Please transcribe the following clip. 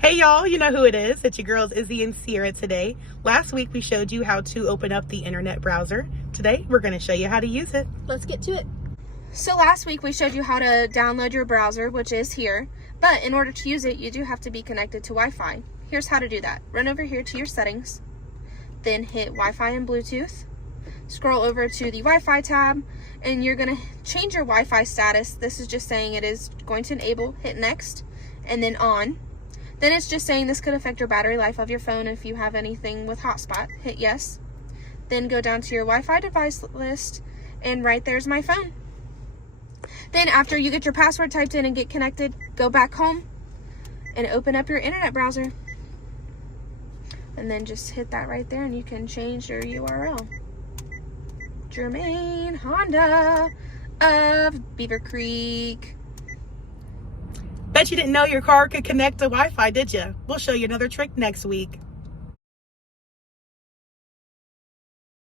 Hey y'all, you know who it is. It's your girls Izzy and Sierra today. Last week we showed you how to open up the internet browser. Today we're going to show you how to use it. Let's get to it. So last week we showed you how to download your browser, which is here. But in order to use it, you do have to be connected to Wi-Fi. Here's how to do that. Run over here to your settings, then hit Wi-Fi and Bluetooth. Scroll over to the Wi-Fi tab, and you're going to change your Wi-Fi status. This is just saying it is going to enable. Hit next, and then on. Then it's just saying this could affect your battery life of your phone if you have anything with hotspot. Hit yes. Then go down to your Wi-Fi device list, and right there's my phone. Then after you get your password typed in and get connected, go back home and open up your internet browser. And then just hit that right there and you can change your URL. Germain Honda of Beavercreek. Bet you didn't know your car could connect to Wi-Fi, did you? We'll show you another trick next week.